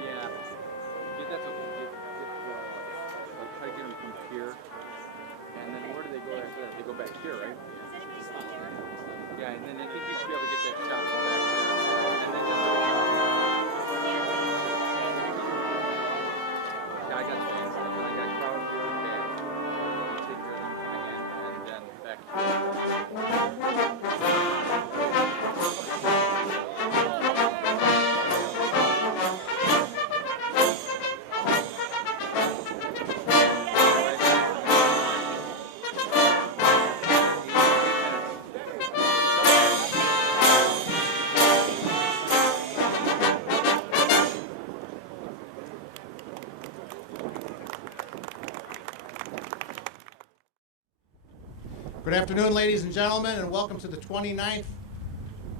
Yeah. That's okay. I'll try to get them from here. And then where do they go after that? They go back here, right? Yeah, and then I think you should be able to get that shot from back there. And then just... Yeah, I got fans stuff, and I got crowd here, okay. You take care of them again, and then back Good afternoon, ladies and gentlemen, and welcome to the 29th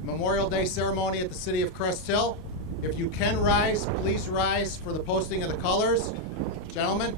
Memorial Day ceremony at the City of Crest Hill. If you can rise, please rise for the posting of the colors. Gentlemen.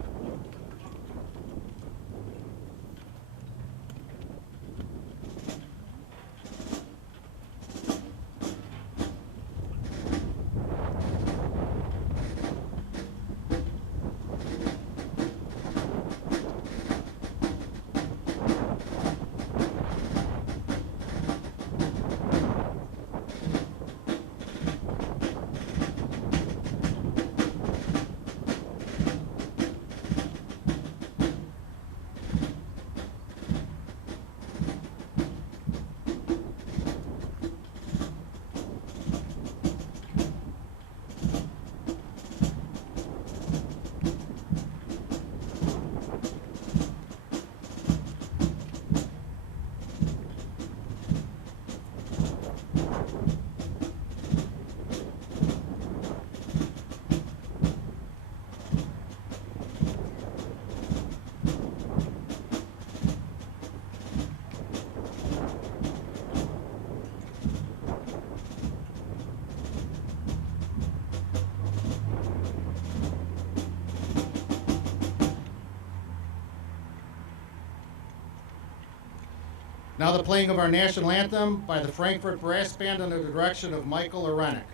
Now the playing of our national anthem by the Frankfurt Brass Band under the direction of Michael Arenik.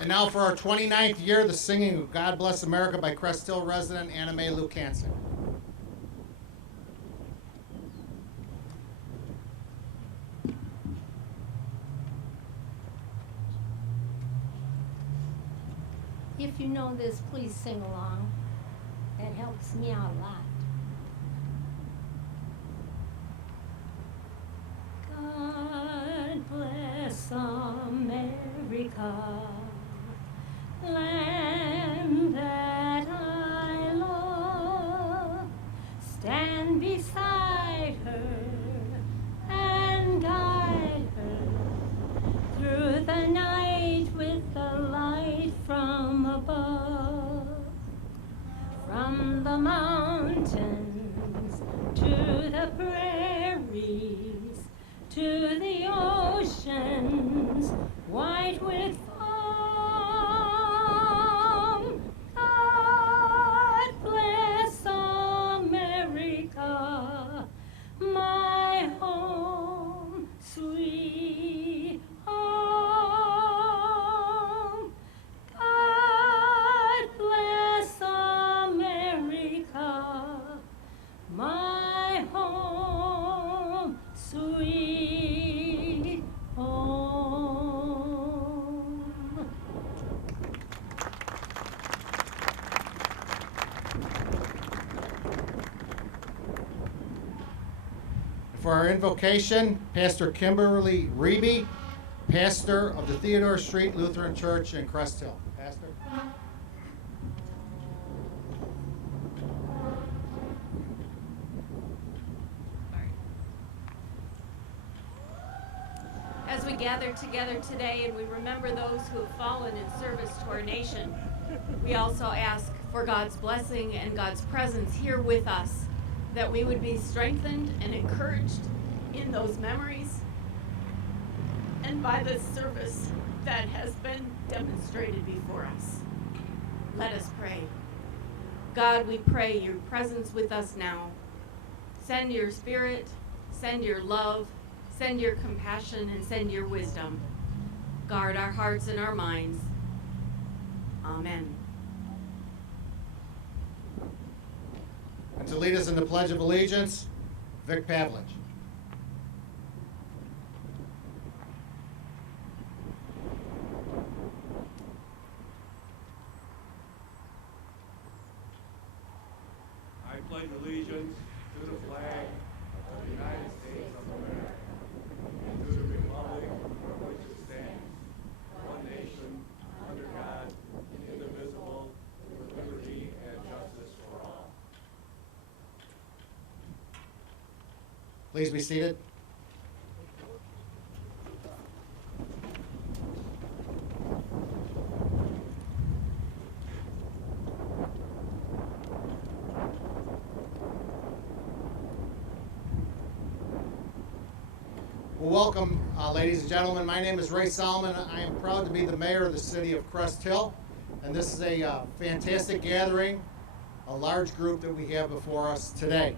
And now for our 29th year, the singing of God Bless America by Crest Hill resident Anna Mae Lukanson. If you know this, please sing along. That helps me out a lot. God bless America, land that I love. Stand beside her and guide her through the night with the light from above. From the mountains to the prairies, to the oceans white with foam. God bless America, my For our invocation, Pastor Kimberly Reby, pastor of the Theodore Street Lutheran Church in Crest Hill. Pastor. As we gather together today and we remember those who have fallen in service to our nation, we also ask for God's blessing and God's presence here with us, that we would be strengthened and encouraged in those memories and by the service that has been demonstrated before us. Let us pray. God, we pray your presence with us now. Send your spirit, send your love, send your compassion, and send your wisdom. Guard our hearts and our minds. Amen. And to lead us in the Pledge of Allegiance, Vic Pavlich. I pledge allegiance to the flag of the United States of America and to the republic for which it stands, one nation, under God, indivisible, with liberty and justice for all. Please be seated. Well, welcome, ladies and gentlemen. My name is Ray Solomon. I am proud to be the mayor of the city of Crest Hill, and this is a fantastic gathering, a large group that we have before us today.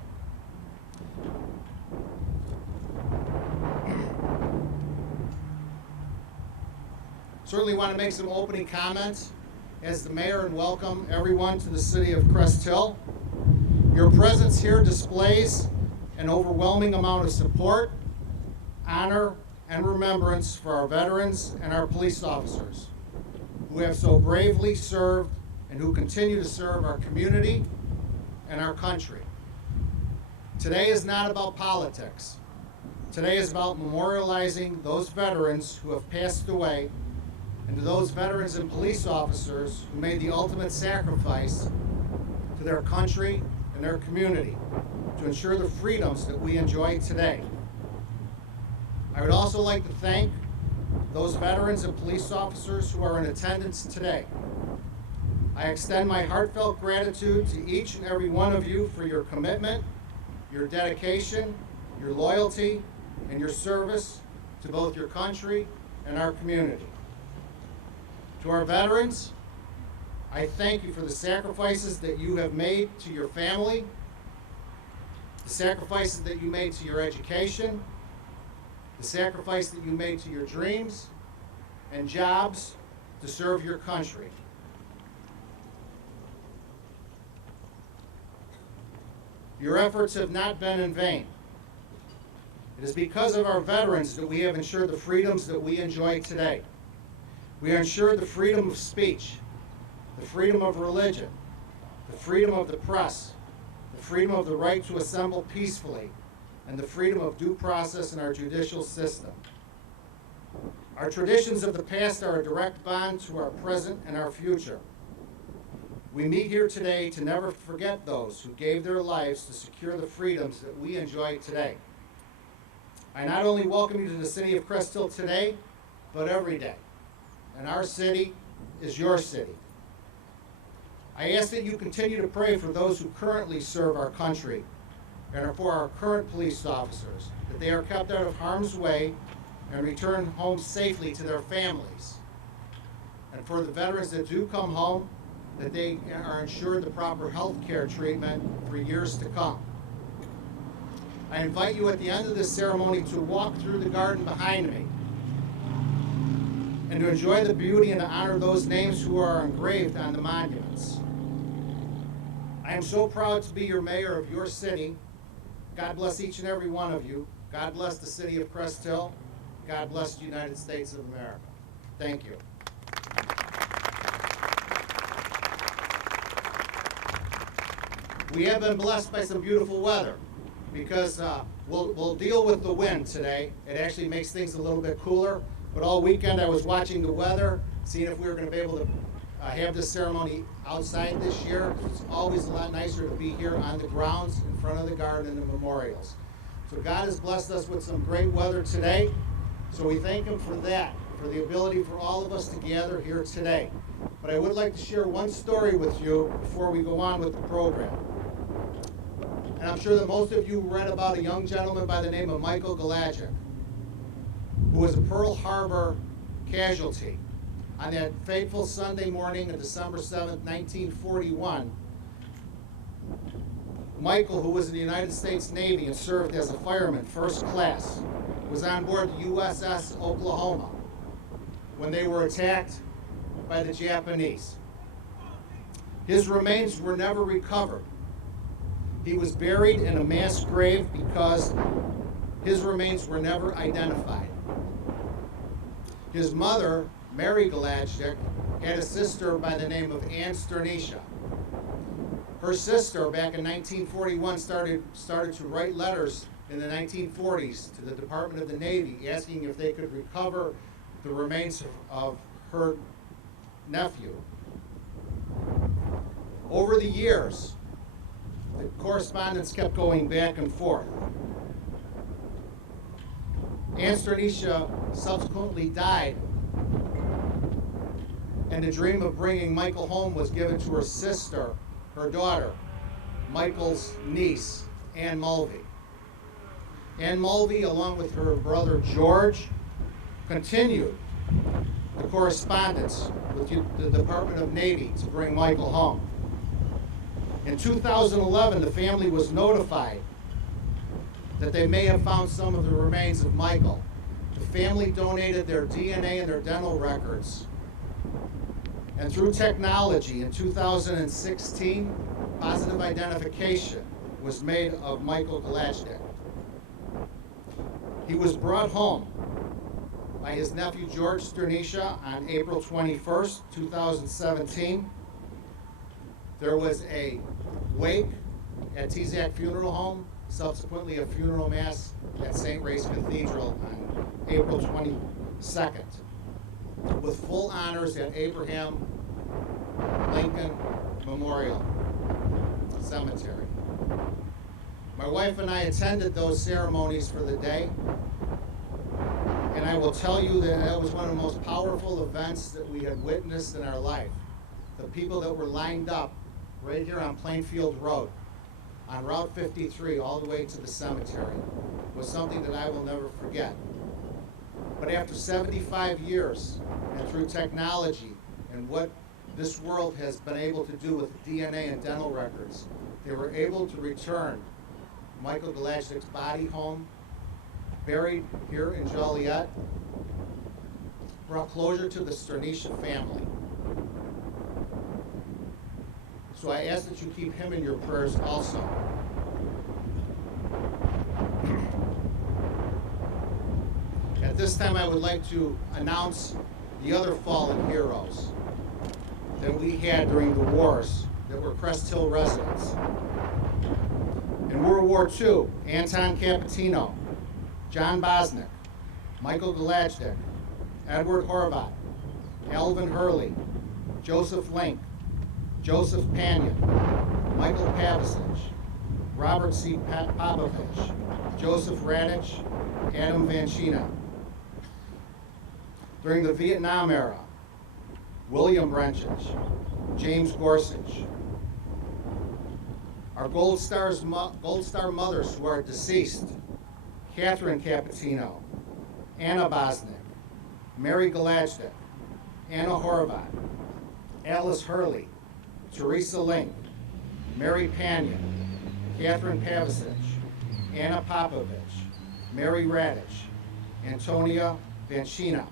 Certainly want to make some opening comments as the mayor and welcome everyone to the city of Crest Hill. Your presence here displays an overwhelming amount of support, honor, and remembrance for our veterans and our police officers who have so bravely served and who continue to serve our community and our country. Today is not about politics. Today is about memorializing those veterans who have passed away and to those veterans and police officers who made the ultimate sacrifice to their country and their community to ensure the freedoms that we enjoy today. I would also like to thank those veterans and police officers who are in attendance today. I extend my heartfelt gratitude to each and every one of you for your commitment, your dedication, your loyalty, and your service to both your country and our community. To our veterans, I thank you for the sacrifices that you have made to your family, the sacrifices that you made to your education, the sacrifice that you made to your dreams and jobs to serve your country. Your efforts have not been in vain. It is because of our veterans that we have ensured the freedoms that we enjoy today. We are ensured the freedom of speech, the freedom of religion, the freedom of the press, the freedom of the right to assemble peacefully, and the freedom of due process in our judicial system. Our traditions of the past are a direct bond to our present and our future. We meet here today to never forget those who gave their lives to secure the freedoms that we enjoy today. I not only welcome you to the city of Crest Hill today, but every day. And our city is your city. I ask that you continue to pray for those who currently serve our country and for our current police officers, that they are kept out of harm's way and return home safely to their families. And for the veterans that do come home, that they are ensured the proper health care treatment for years to come. I invite you at the end of this ceremony to walk through the garden behind me and to enjoy the beauty and to honor those names who are engraved on the monuments. I am so proud to be your mayor of your city. God bless each and every one of you. God bless the city of Crest Hill. God bless the United States of America. Thank you. We have been blessed by some beautiful weather because We'll deal with the wind today. It actually makes things a little bit cooler. But all weekend I was watching the weather, seeing if we were going to be able to have this ceremony outside this year. It's always a lot nicer to be here on the grounds in front of the garden and the memorials. So God has blessed us with some great weather today. So we thank Him for that, for the ability for all of us to gather here today. But I would like to share one story with you before we go on with the program. And I'm sure that most of you read about a young gentleman by the name of Michael Gallagher, who was a Pearl Harbor casualty. On that fateful Sunday morning of December 7th, 1941, Michael, who was in the United States Navy and served as a fireman, first class, was on board the USS Oklahoma when they were attacked by the Japanese. His remains were never recovered. He was buried in a mass grave because his remains were never identified. His mother, Mary Gallagher, had a sister by the name of Anne Sternisha. Her sister, back in 1941, started to write letters in the 1940s to the Department of the Navy asking if they could recover the remains of her nephew. Over the years, the correspondence kept going back and forth. Anne Sternisha subsequently died, and the dream of bringing Michael home was given to her sister, her daughter, Michael's niece, Anne Mulvey. Anne Mulvey, along with her brother George, continued the correspondence with the Department of Navy to bring Michael home. In 2011, the family was notified that they may have found some of the remains of Michael. The family donated their DNA and their dental records. And through technology, in 2016, positive identification was made of Michael Gallagher. He was brought home by his nephew George Sternisha on April 21st, 2017. There was a wake at Tizak Funeral Home, subsequently a funeral mass at St. Ray's Cathedral on April 22nd, with full honors at Abraham Lincoln Memorial Cemetery. My wife and I attended those ceremonies for the day, and I will tell you that that was one of the most powerful events that we had witnessed in our life. The people that were lined up right here on Plainfield Road, on Route 53, all the way to the cemetery, was something that I will never forget. But after 75 years, and through technology and what this world has been able to do with DNA and dental records, they were able to return Michael Gallagher's body home, buried here in Joliet, brought closure to the Sternisha family. So I ask that you keep him in your prayers also. At this time, I would like to announce the other fallen heroes that we had during the wars that were Crest Hill residents. In World War II, Anton Capitino, John Bosnick, Michael Gallagher, Edward Horvath, Alvin Hurley, Joseph Link, Joseph Panion, Michael Pavicic, Robert C. Popovich, Joseph Radich, Adam Vanchina. During the Vietnam era, William Brenchich, James Gorsuch. Our Gold Star mothers who are deceased: Catherine Capitino, Anna Bosnick, Mary Gallagher, Anna Horvath, Alice Hurley, Teresa Link, Mary Panion, Catherine Pavicic, Anna Popovich, Mary Radich, Antonia Vanchina.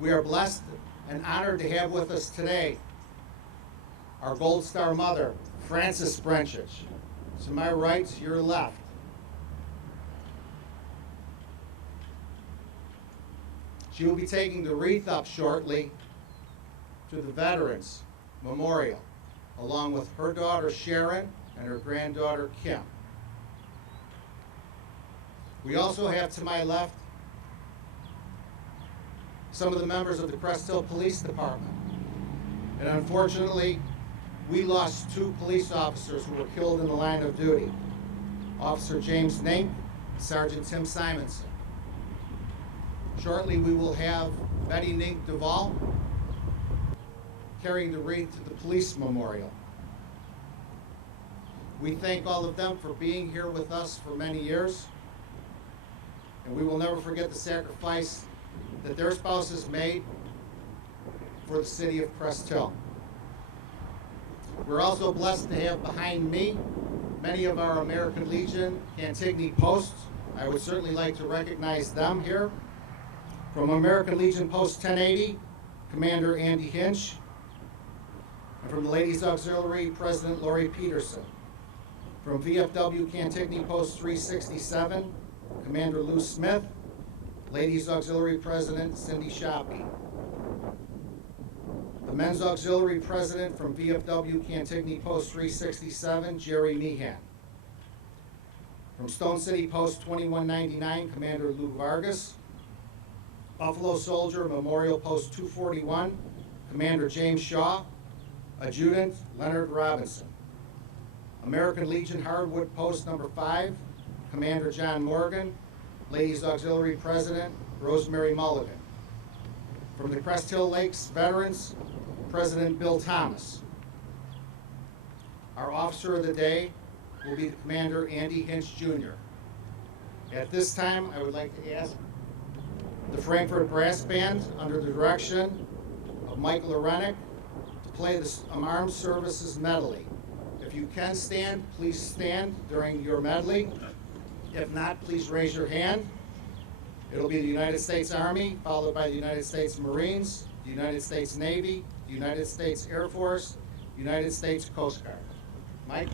We are blessed and honored to have with us today our Gold Star mother, Frances Brenchich. To my right, to your left. She will be taking the wreath up shortly to the Veterans Memorial, along with her daughter Sharon and her granddaughter Kim. We also have to my left some of the members of the Crest Hill Police Department. And unfortunately, we lost 2 police officers who were killed in the line of duty. Officer James Nink, Sergeant Tim Simonson. Shortly, we will have Betty Nink Duvall carrying the wreath to the police memorial. We thank all of them for being here with us for many years, and we will never forget the sacrifice that their spouses made for the city of Crest Hill. We're also blessed to have behind me many of our American Legion Cantigny posts. I would certainly like to recognize them here. From American Legion Post 1080, Commander Andy Hinch, and from the Ladies Auxiliary, President Lori Peterson. From VFW Cantigny Post 367, Commander Lou Smith, Ladies Auxiliary President Cindy Shoppy. The Men's Auxiliary President from VFW Cantigny Post 367, Jerry Meehan. From Stone City Post 2199, Commander Lou Vargas. Buffalo Soldier Memorial Post 241, Commander James Shaw. Adjutant Leonard Robinson. American Legion Hardwood Post number 5, Commander John Morgan. Ladies Auxiliary President Rosemary Mulligan. From the Crest Hill Lakes Veterans, President Bill Thomas. Our officer of the day will be the Commander Andy Hinch Jr. At this time, I would like to ask the Frankfurt Brass Band, under the direction of Michael Arenik, to play the Armed Services Medley. If you can stand, please stand during your medley. If not, please raise your hand. It'll be the United States Army, followed by the United States Marines, the United States Navy, the United States Air Force, United States Coast Guard. Mike?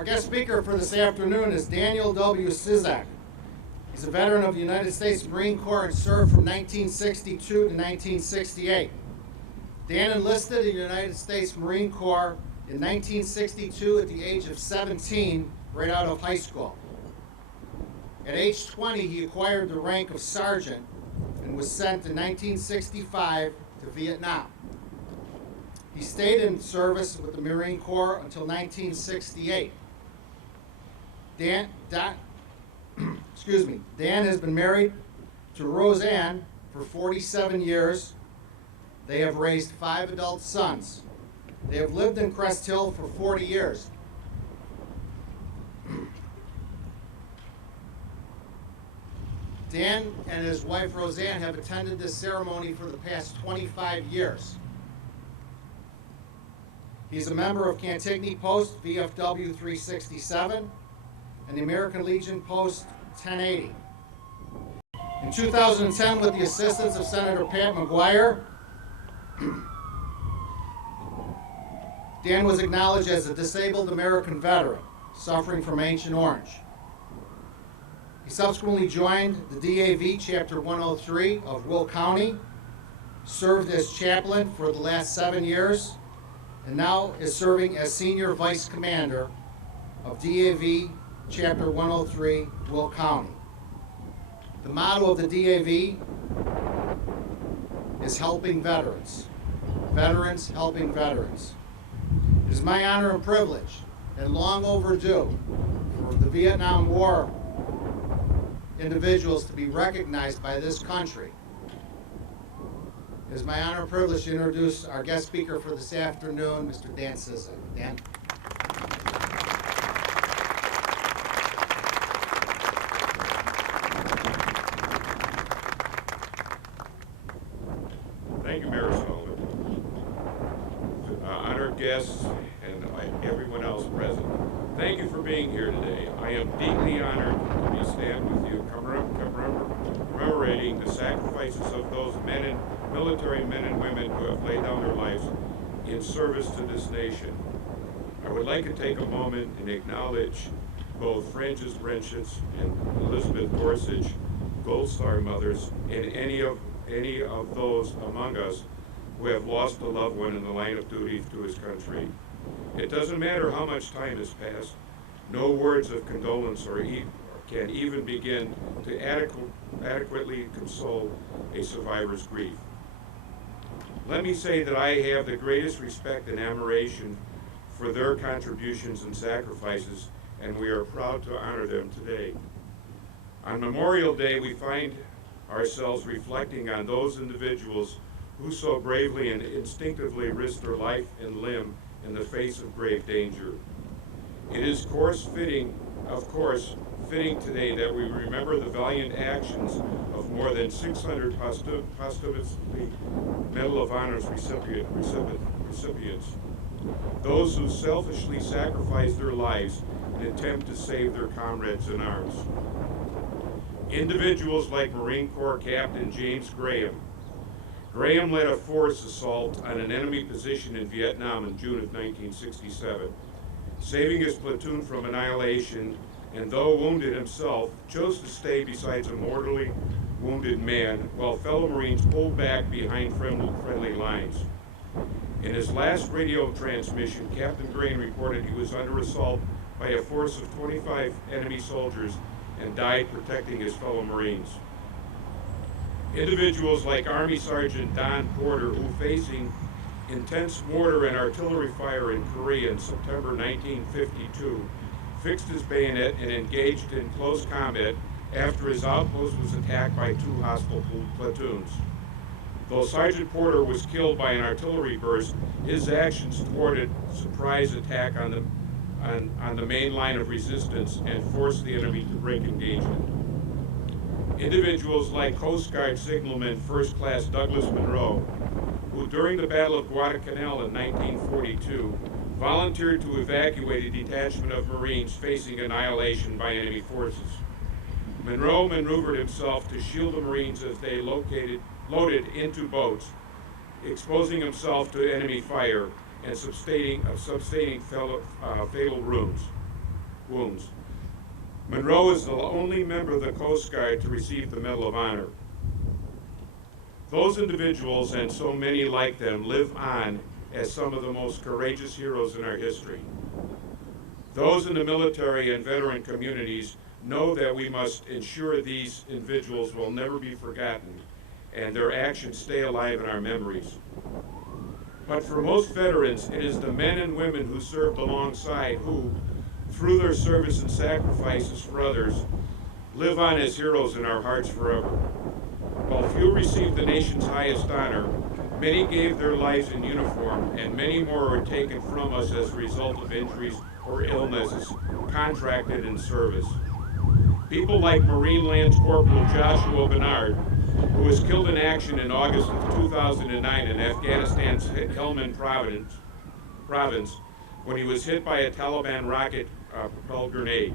Our guest speaker for this afternoon is Daniel W. Sizak. He's a veteran of the United States Marine Corps and served from 1962 to 1968. Dan enlisted in the United States Marine Corps in 1962 at the age of 17, right out of high school. At age 20, he acquired the rank of sergeant and was sent in 1965 to Vietnam. He stayed in service with the Marine Corps until 1968. Dan has been married to Roseanne for 47 years. They have raised 5 adult sons. They have lived in Crest Hill for 40 years. Dan and his wife Roseanne have attended this ceremony for the past 25 years. He's a member of Cantigny Post VFW 367 and the American Legion Post 1080. In 2010, with the assistance of Senator Pat McGuire, Dan was acknowledged as a disabled American veteran suffering from Agent Orange. He subsequently joined the DAV Chapter 103 of Will County, served as chaplain for the last 7 years, and now is serving as Senior Vice Commander of DAV Chapter 103, Will County. The motto of the DAV is helping veterans. Veterans helping veterans. It is my honor and privilege, and long overdue, for the Vietnam War individuals to be recognized by this country. It is my honor and privilege to introduce our guest speaker for this afternoon, Mr. Dan Sizak. Dan? Thank you, Mayor Sullivan. Honored guests and everyone else present, thank you for being here today. I am deeply honored to be standing with you, commemorating the sacrifices of those military men and women who have laid down their lives in service to this nation. I would like to take a moment and acknowledge both Frances Brenchitz and Elizabeth Gorsuch, Gold Star mothers, and any of those among us who have lost a loved one in the line of duty to his country. It doesn't matter how much time has passed, no words of condolence can even begin to adequately console a survivor's grief. Let me say that I have the greatest respect and admiration for their contributions and sacrifices, and we are proud to honor them today. On Memorial Day, we find ourselves reflecting on those individuals who so bravely and instinctively risked their life and limb in the face of grave danger. It is fitting today that we remember the valiant actions of more than 600 posthumously Medal of Honor recipients, those who selfishly sacrificed their lives in an attempt to save their comrades in arms. Individuals like Marine Corps Captain James Graham. Graham led a force assault on an enemy position in Vietnam in June of 1967, saving his platoon from annihilation, and though wounded himself, chose to stay beside a mortally wounded man while fellow Marines pulled back behind friendly lines. In his last radio transmission, Captain Graham reported he was under assault by a force of 25 enemy soldiers and died protecting his fellow Marines. Individuals like Army Sergeant Don Porter, who facing intense mortar and artillery fire in Korea in September 1952, fixed his bayonet and engaged in close combat after his outpost was attacked by 2 hostile platoons. Though Sergeant Porter was killed by an artillery burst, his actions thwarted surprise attack on the main line of resistance and forced the enemy to break engagement. Individuals like Coast Guard signalman First Class Douglas Munro, who during the Battle of Guadalcanal in 1942 volunteered to evacuate a detachment of Marines facing annihilation by enemy forces. Munro maneuvered himself to shield the Marines as they loaded into boats, exposing himself to enemy fire and sustaining fatal wounds. wounds. Munro is the only member of the Coast Guard to receive the Medal of Honor. Those individuals, and so many like them, live on as some of the most courageous heroes in our history. Those in the military and veteran communities know that we must ensure these individuals will never be forgotten and their actions stay alive in our memories. But for most veterans, it is the men and women who served alongside who, through their service and sacrifices for others, live on as heroes in our hearts forever. While few received the nation's highest honor, many gave their lives in uniform, and many more were taken from us as a result of injuries or illnesses contracted in service. People like Marine Lance Corporal Joshua Bernard, who was killed in action in August of 2009 in Afghanistan's Helmand province when he was hit by a Taliban rocket-propelled grenade.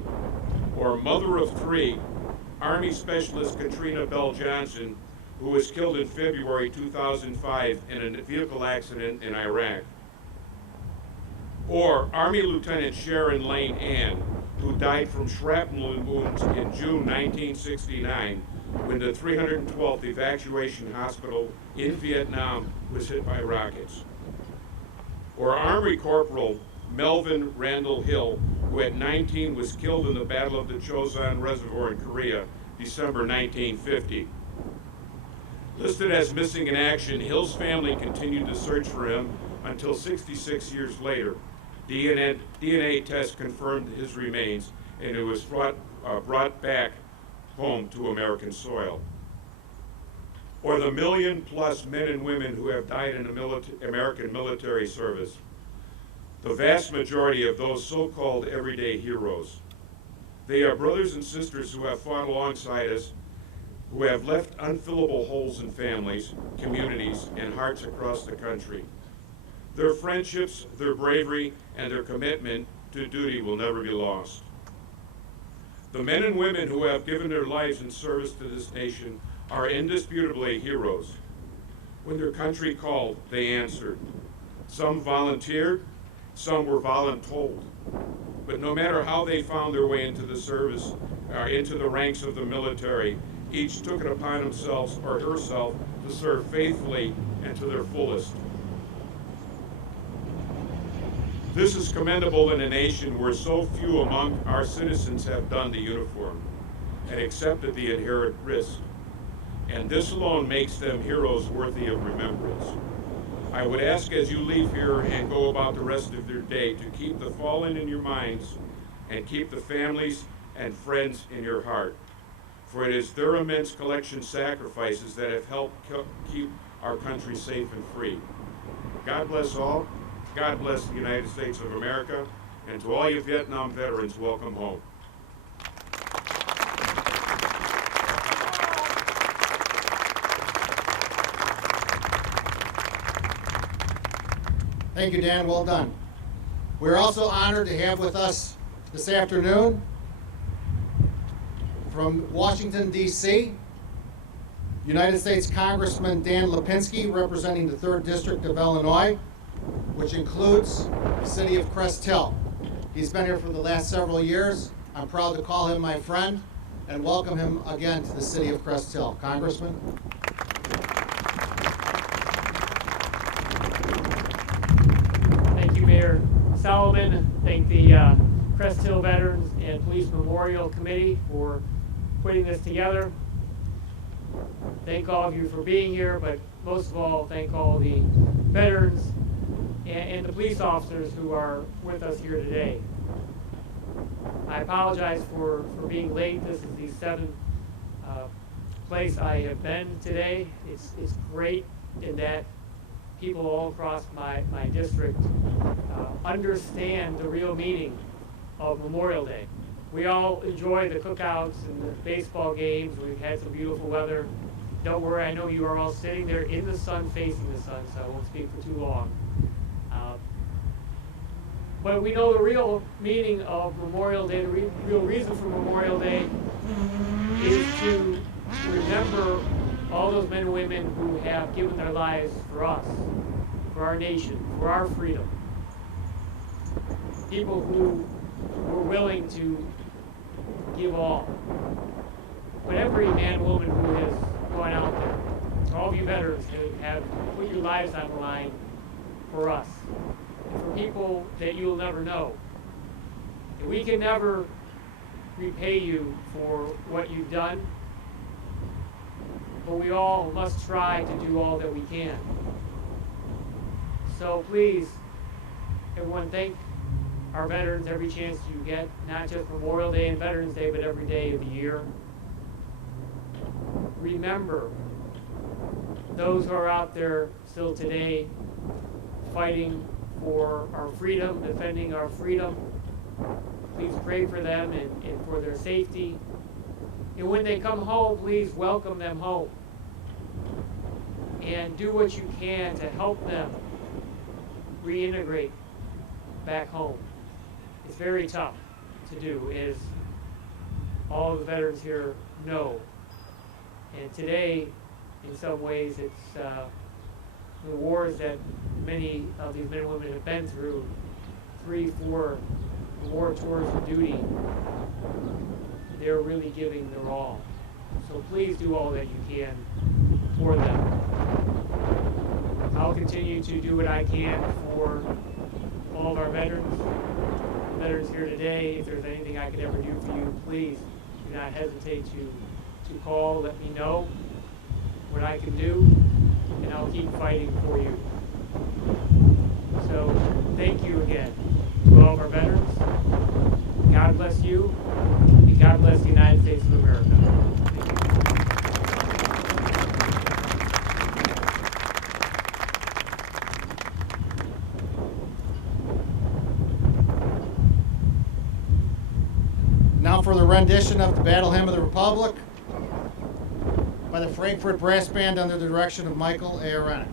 Or mother of three, Army Specialist Katrina Bell Johnson, who was killed in February 2005 in a vehicle accident in Iraq. Or Army Lieutenant Sharon Lane Ann, who died from shrapnel wounds in June 1969 when the 312th Evacuation Hospital in Vietnam was hit by rockets. Or Army Corporal Melvin Randall Hill, who at 19 was killed in the Battle of the Chosin Reservoir in Korea, December 1950. Listed as missing in action, Hill's family continued to search for him until 66 years later. DNA tests confirmed his remains, and it was brought back home to American soil. Or the million-plus men and women who have died in the American military service. The vast majority of those so-called everyday heroes. They are brothers and sisters who have fought alongside us, who have left unfillable holes in families, communities, and hearts across the country. Their friendships, their bravery, and their commitment to duty will never be lost. The men and women who have given their lives in service to this nation are indisputably heroes. When their country called, they answered. Some volunteered, some were voluntold. But no matter how they found their way into the service, into the ranks of the military, each took it upon himself or herself to serve faithfully and to their fullest. This is commendable in a nation where so few among our citizens have donned the uniform and accepted the inherent risk. And this alone makes them heroes worthy of remembrance. I would ask as you leave here and go about the rest of your day to keep the fallen in your minds and keep the families and friends in your heart. For it is their immense collection sacrifices that have helped keep our country safe and free. God bless all. God bless the United States of America, and to all you Vietnam veterans, welcome home. Thank you, Dan. Well done. We're also honored to have with us this afternoon from Washington, D.C., United States Congressman Dan Lipinski, representing the 3rd District of Illinois, which includes the city of Crest Hill. He's been here for the last several years. I'm proud to call him my friend and welcome him again to the city of Crest Hill. Congressman. Thank you, Mayor Solomon. Thank the Crest Hill Veterans and Police Memorial Committee for putting this together. Thank all of you for being here, but most of all, thank all the veterans and the police officers who are with us here today. I apologize for being late. This is the 7th place I have been today. It's great in that people all across my district understand the real meaning of Memorial Day. We all enjoy the cookouts and the baseball games. We've had some beautiful weather. Don't worry, I know you are all sitting there in the sun, facing the sun, so I won't speak for too long. But we know the real meaning of Memorial Day, the real reason for Memorial Day is to remember all those men and women who have given their lives for us, for our nation, for our freedom. People who we're willing to give all. But every man and woman who has gone out there, all of you veterans who have put your lives on the line for us, and for people that you'll never know. And we can never repay you for what you've done, but we all must try to do all that we can. So please, everyone, thank our veterans every chance you get, not just Memorial Day and Veterans Day, but every day of the year. Remember those who are out there still today fighting for our freedom, defending our freedom. Please pray for them and for their safety. And when they come home, please welcome them home. And do what you can to help them reintegrate back home. It's very tough to do, as all of the veterans here know. And today, in some ways, it's the wars that many of these men and women have been through, 3, 4 war tours of duty. They're really giving their all. So please do all that you can for them. I'll continue to do what I can for all of our veterans here today. If there's anything I could ever do for you, please do not hesitate to call, let me know what I can do, and I'll keep fighting for you. So thank you again to all of our veterans. God bless you, and God bless the United States of America. Thank you. Now for the rendition of the Battle Hymn of the Republic by the Frankfurt Brass Band under the direction of Michael A. Arenek.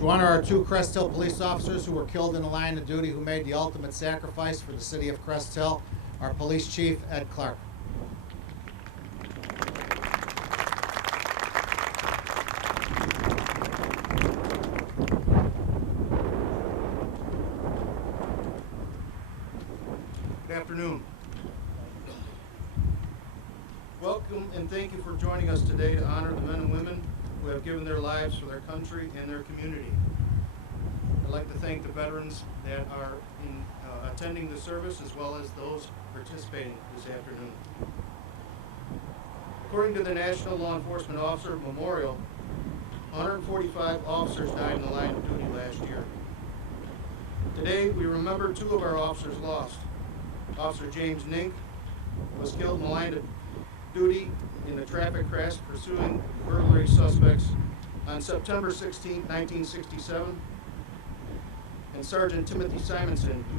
To honor our 2 Crest Hill police officers who were killed in the line of duty, who made the ultimate sacrifice for the city of Crest Hill, our police chief, Ed Clark. Good afternoon. Welcome and thank you for joining us today to honor the men and women who have given their lives for their country and their community. I'd like to thank the veterans that are attending the service, as well as those participating this afternoon. According to the National Law Enforcement Officer Memorial, 145 officers died in the line of duty last year. Today, we remember 2 of our officers lost. Officer James Nink was killed in the line of duty in a traffic crash pursuing burglary suspects on September 16, 1967. And Sergeant Timothy Simonson, who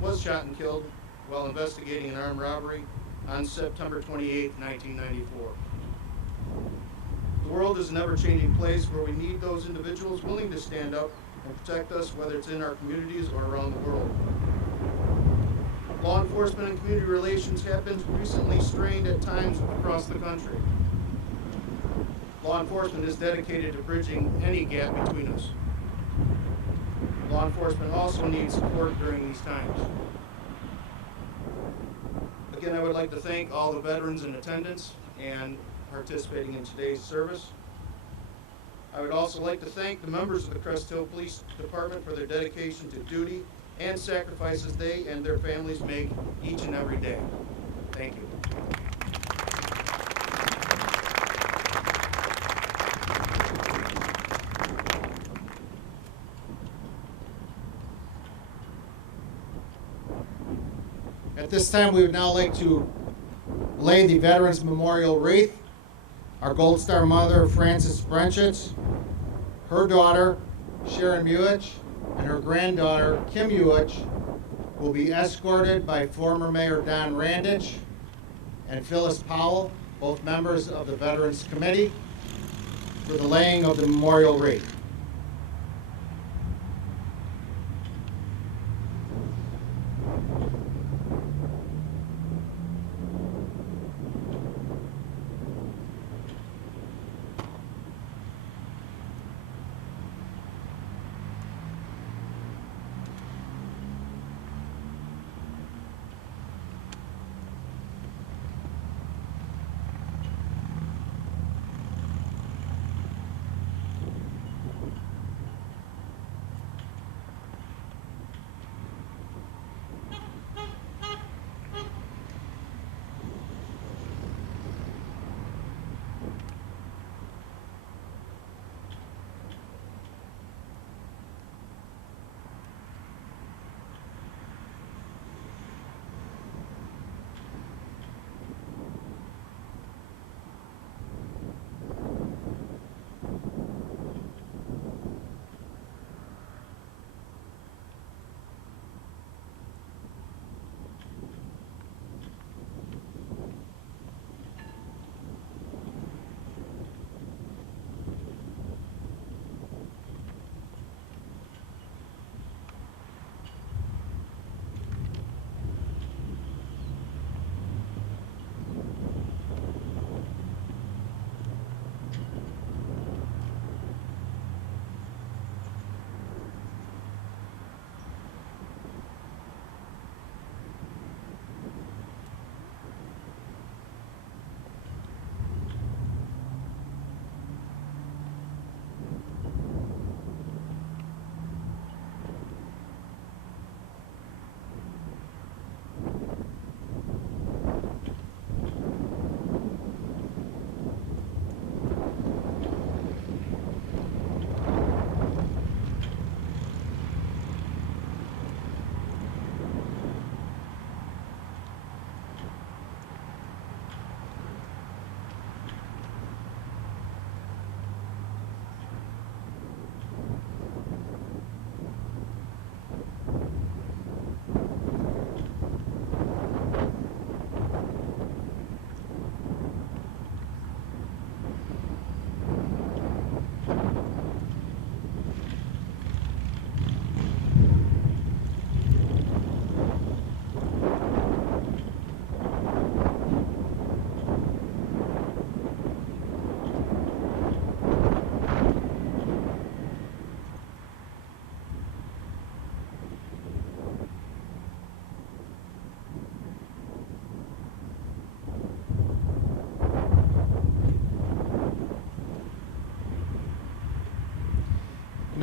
was shot and killed while investigating an armed robbery on September 28, 1994. The world is an ever-changing place where we need those individuals willing to stand up and protect us, whether it's in our communities or around the world. Law enforcement and community relations have been recently strained at times across the country. Law enforcement is dedicated to bridging any gap between us. Law enforcement also needs support during these times. Again, I would like to thank all the veterans in attendance and participating in today's service. I would also like to thank the members of the Crest Hill Police Department for their dedication to duty and sacrifices they and their families make each and every day. Thank you. At this time, we would now like to lay the Veterans Memorial Wreath. Our Gold Star mother, Frances Brenchitz, her daughter, Sharon Muich, and her granddaughter, Kim Muich, will be escorted by former Mayor Don Randich and Phyllis Powell, both members of the Veterans Committee, for the laying of the memorial wreath.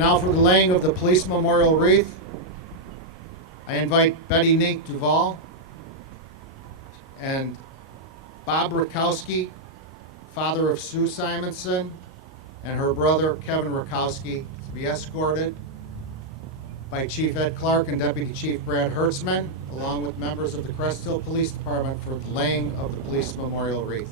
Now for the laying of the police memorial wreath, I invite Betty Nink Duval and Bob Rakowski, father of Sue Simonson, and her brother Kevin Rakowski, to be escorted by Chief Ed Clark and Deputy Chief Brad Hertzman, along with members of the Crest Hill Police Department for the laying of the police memorial wreath.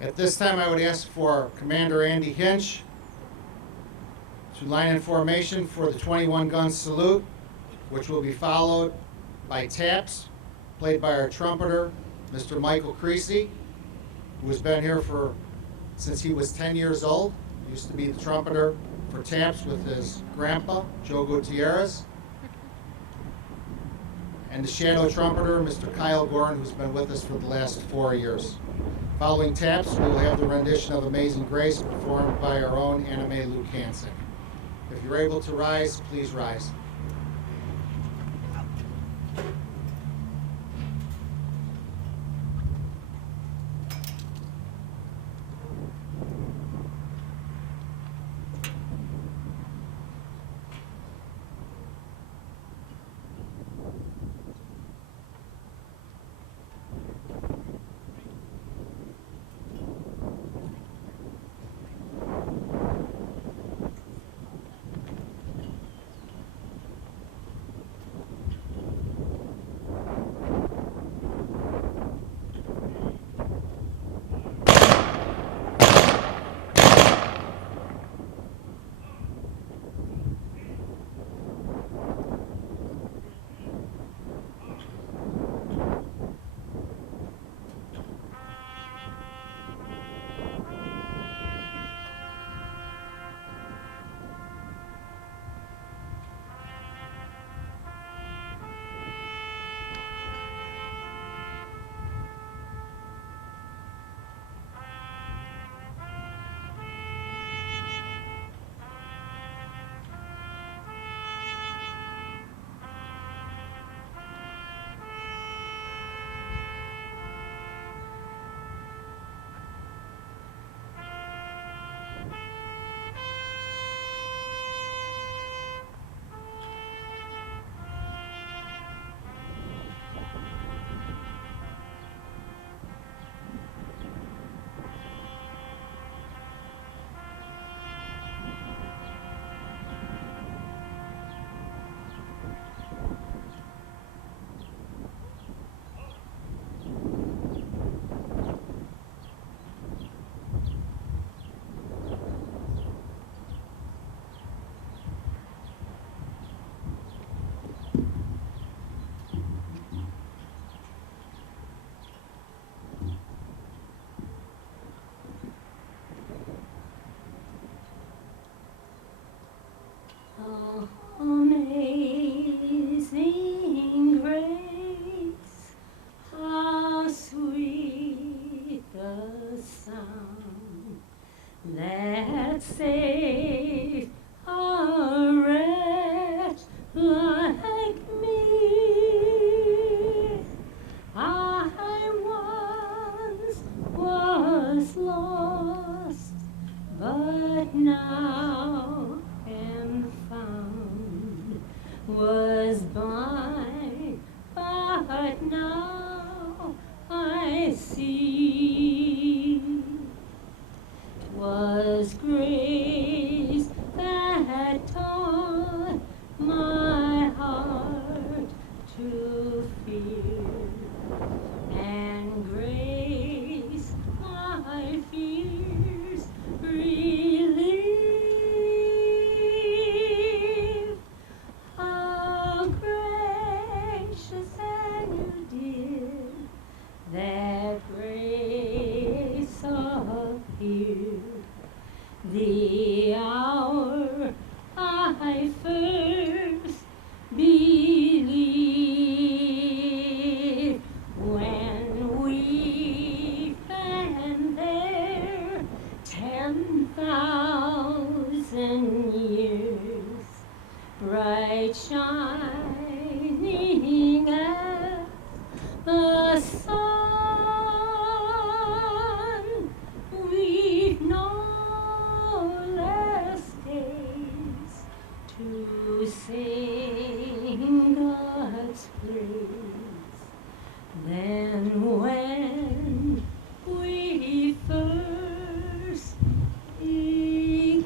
At this time, I would ask for Commander Andy Hinch to line in formation for the 21-gun salute, which will be followed by taps, played by our trumpeter, Mr. Michael Creasy, who has been here since he was 10 years old. He used to be the trumpeter for taps with his grandpa, Joe Gutierrez. And the shadow trumpeter, Mr. Kyle Gordon, who's been with us for the last 4 years. Following taps, we will have the rendition of Amazing Grace performed by our own Anna Mae Luke Hansen. If you're able to rise, please rise. Amazing grace, how sweet the sound that saved a wretch like me. I once was lost, but now am found, was blind, but now I see. 'Twas grace that taught my heart to fear, and grace my fears relieved. How gracious and you did that grace appeared the hour I first believed, when weak and there 10,000 years bright shining as the sun, we've no less days to sing God's praise than when we first begun.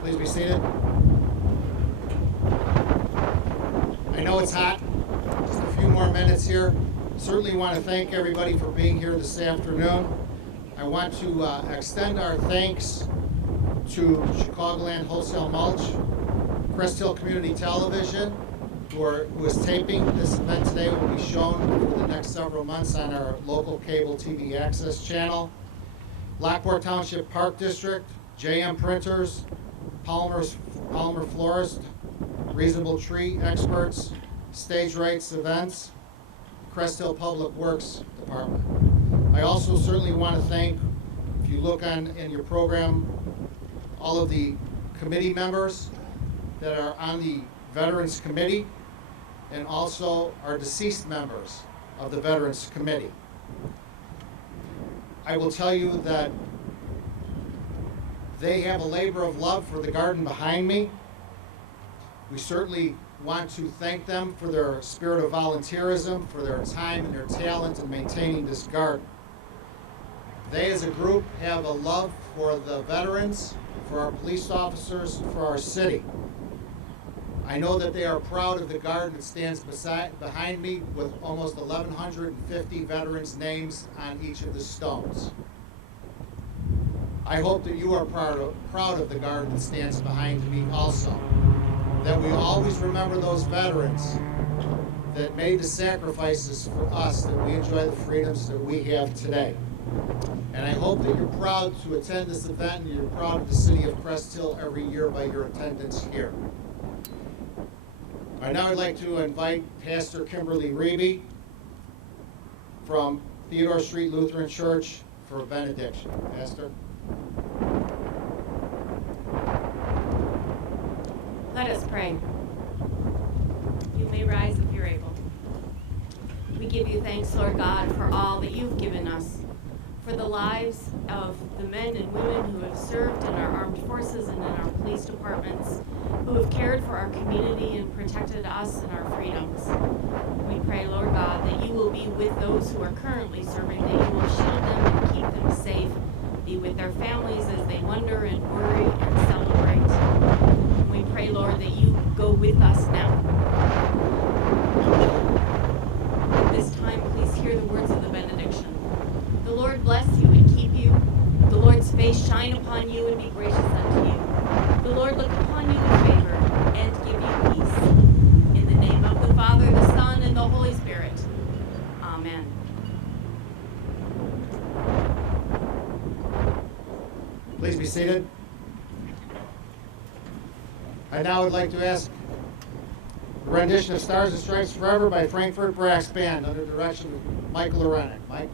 Please be seated. I know it's hot. Just a few more minutes here. Certainly want to thank everybody for being here this afternoon. I want to extend our thanks to Chicagoland Wholesale Mulch, Crest Hill Community Television, who is taping this event today. Will be shown for the next several months on our local cable TV access channel. Lockport Township Park District, JM Printers, Palmer Florist, Reasonable Tree Experts, Stage Rights Events, Crest Hill Public Works Department. I also certainly want to thank, if you look in your program, all of the committee members that are on the Veterans Committee, and also our deceased members of the Veterans Committee. I will tell you that they have a labor of love for the garden behind me. We certainly want to thank them for their spirit of volunteerism, for their time and their talent in maintaining this garden. They as a group have a love for the veterans, for our police officers, for our city. I know that they are proud of the garden that stands behind me with almost 1,150 veterans' names on each of the stones. I hope that you are proud of the garden that stands behind me also. That we always remember those veterans that made the sacrifices for us, that we enjoy the freedoms that we have today. And I hope that you're proud to attend this event and you're proud of the city of Crest Hill every year by your attendance here. All right, now I'd like to invite Pastor Kimberly Grady from Theodore Street Lutheran Church for a benediction. Pastor. Let us pray. You may rise if you're able. We give you thanks, Lord God, for all that you've given us, for the lives of the men and women who have served in our armed forces and in our police departments, who have cared for our community and protected us and our freedoms. We pray, Lord God, that you will be with those who are currently serving, that you will shield them and keep them safe, be with their families as they wonder and worry and celebrate. And we pray, Lord, that you go with us now. At this time, please hear the words of the benediction. The Lord bless you and keep you. The Lord's face shine upon you and be gracious unto you. The Lord look upon you in favor and give you peace. In the name of the Father, the Son, and the Holy Spirit. Amen. Please be seated. I now would like to ask the rendition of Stars and Stripes Forever by Frankfurt Brass Band under direction of Michael Lorenek. Mike?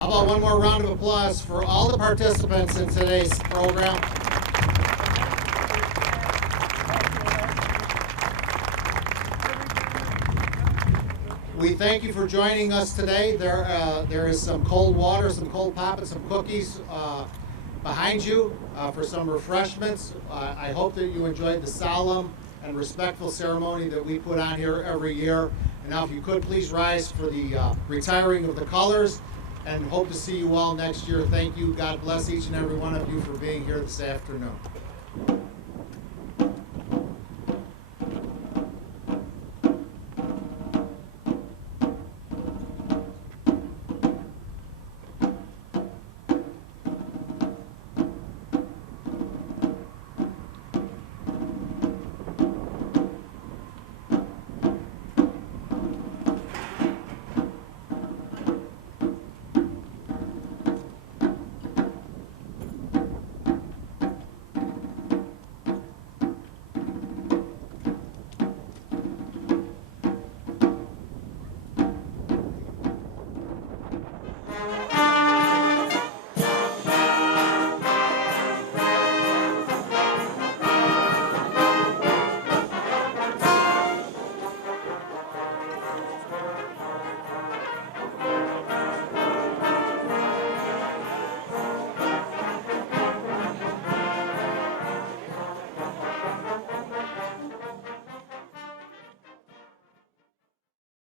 How about one more round of applause for all the participants in today's program? We thank you for joining us today. There is some cold water, some cold pop, and some cookies behind you for some refreshments. I hope that you enjoyed the solemn and respectful ceremony that we put on here every year. And now if you could please rise for the retiring of the colors, and hope to see you all next year. Thank you. God bless each and every one of you for being here this afternoon.